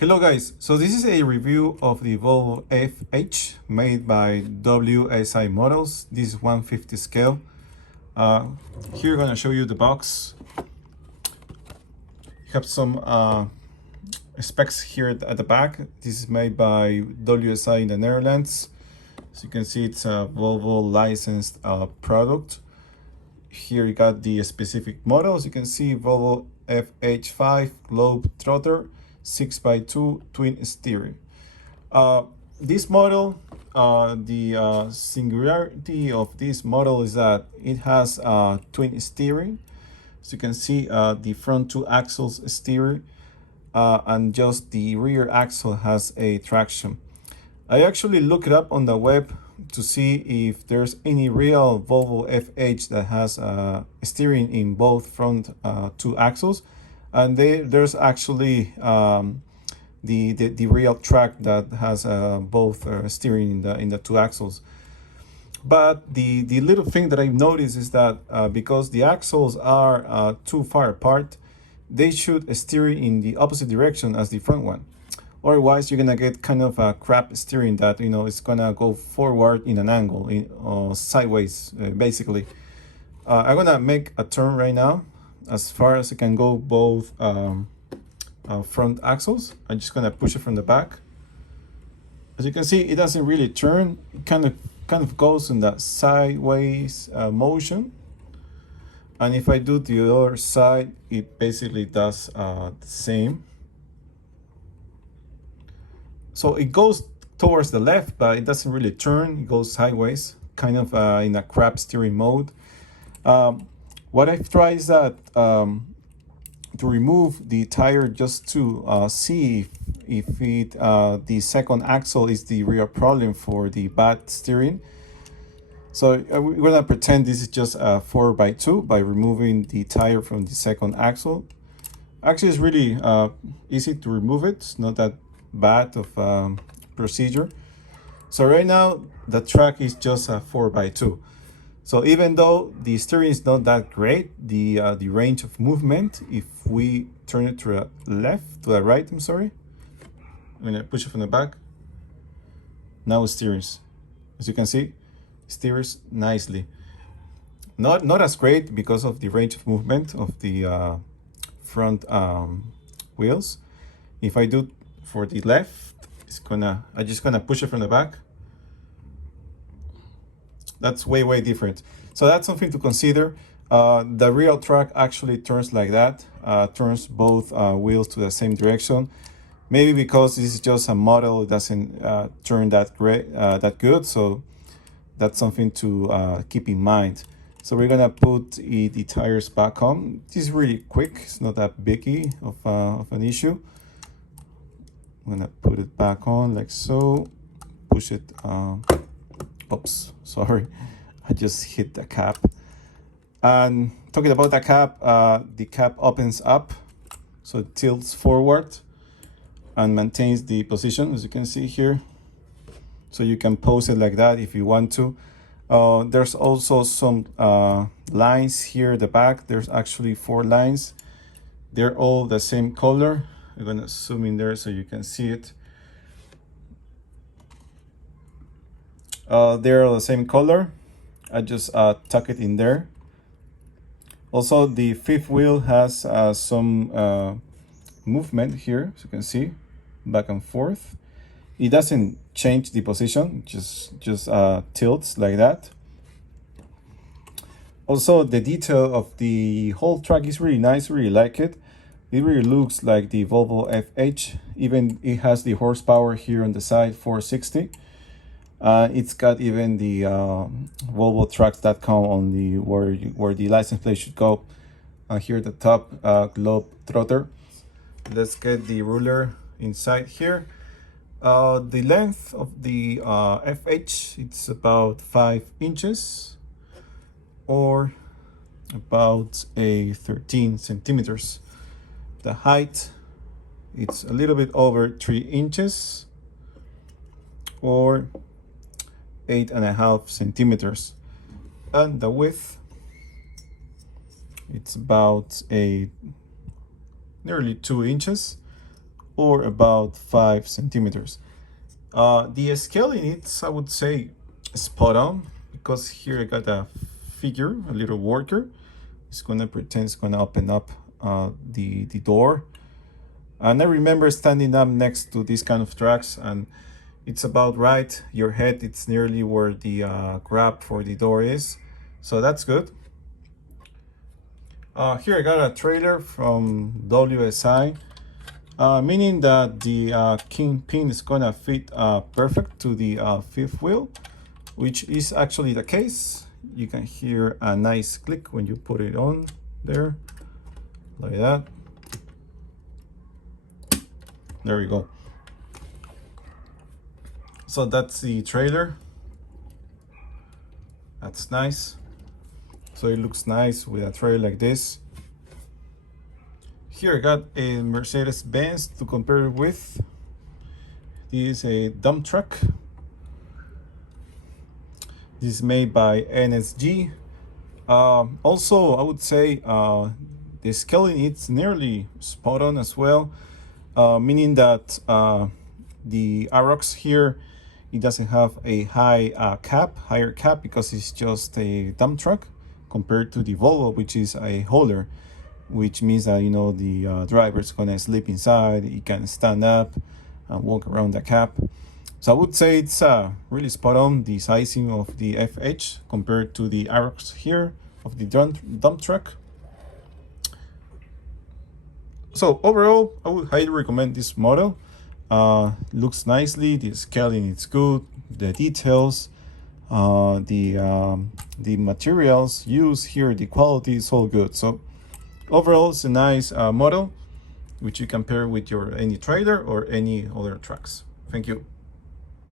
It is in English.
Hello guys, so this is a review of the Volvo FH made by WSI Models. This is 150 scale. Here I'm gonna show you the box. You have some specs here at the back. This is made by WSI in the Netherlands. So you can see it's a Volvo licensed product. Here you got the specific models. You can see Volvo FH5 Globe Trotter 6x2 twin steering. This model, the singularity of this model is that it has twin steering. So you can see the front two axles steering and just the rear axle has a traction. I actually looked it up on the web to see if there's any real Volvo FH that has steering in both front two axles, and there's actually the real track that has both steering in the two axles. But the little thing that I've noticed is that because the axles are too far apart, they should steer in the opposite direction as the front one. Otherwise, you're gonna get kind of a crap steering that, you know, it's gonna go forward in an angle, sideways, basically. I'm gonna make a turn right now, as far as I can go both front axles. I'm just gonna push it from the back. As you can see, it doesn't really turn. It kind of goes in that sideways motion. And if I do the other side, it basically does the same. So it goes towards the left, but it doesn't really turn. It goes sideways, kind of in a crap steering mode. What I've tried is that to remove the tire just to see if the second axle is the real problem for the bad steering. So we're gonna pretend this is just a 4x2 by removing the tire from the second axle. Actually, it's really easy to remove it. It's not that bad of procedure. So right now the track is just a 4x2. So even though the steering is not that great, the range of movement, if we turn it to the right, I'm sorry, I'm gonna push it from the back. Now it steers. As you can see, steers nicely. Not as great because of the range of movement of the front wheels. If I do for the left, I'm just gonna push it from the back. That's way different. So that's something to consider. The real track actually turns like that, turns both wheels to the same direction. Maybe because this is just a model, it doesn't turn that good. So that's something to keep in mind. So we're gonna put the tires back on. This is really quick. It's not that biggie of an issue. I'm gonna put it back on like so. Push it. Oops, sorry, I just hit the cap. And talking about the cap opens up, so it tilts forward and maintains the position, as you can see here. So you can pose it like that if you want to. There's also some lines here at the back. There's actually 4 lines. They're all the same color. I'm gonna zoom in there so you can see it. They're the same color. I just tuck it in there. Also, the fifth wheel has some movement here, as you can see, back and forth. It doesn't change the position, just tilts like that. Also, the detail of the whole track is really nice. Really like it. It really looks like the Volvo FH. Even it has the horsepower here on the side, 460. It's got even the VolvoTrucks.com on the where the license plate should go. Here at the top, Globe Trotter. Let's get the ruler inside here. The length of the FH, it's about 5 inches or about 13 centimeters. The height, it's a little bit over 3 inches or 8.5 centimeters, and the width, it's about nearly 2 inches or about 5 centimeters. The scaling, it's, I would say, spot on, because here I got a figure, a little worker. It's gonna pretend it's gonna open up the door. And I remember standing up next to these kind of trucks, and it's about right. Your head, it's nearly where the grab for the door is. So that's good. Here I got a trailer from WSI, meaning that the kingpin is gonna fit perfect to the fifth wheel, which is actually the case. You can hear a nice click when you put it on there, like that. There we go. So that's the trailer. That's nice. So it looks nice with a trailer like this. Here I got a Mercedes-Benz to compare it with. This is a dump truck. This is made by NSG. Also, I would say the scaling, it's nearly spot on as well, meaning that the Arox here, it doesn't have a higher cap, because it's just a dump truck compared to the Volvo, which is a hauler, which means that, you know, the driver is gonna sleep inside. He can stand up and walk around the cab. So I would say it's really spot on, the sizing of the FH compared to the Arox here of the dump truck. So overall, I would highly recommend this model. Looks nicely, the scaling is good, the details, the materials used here, the quality is all good. So overall, it's a nice model, which you can pair with your any trailer or any other trucks. Thank you.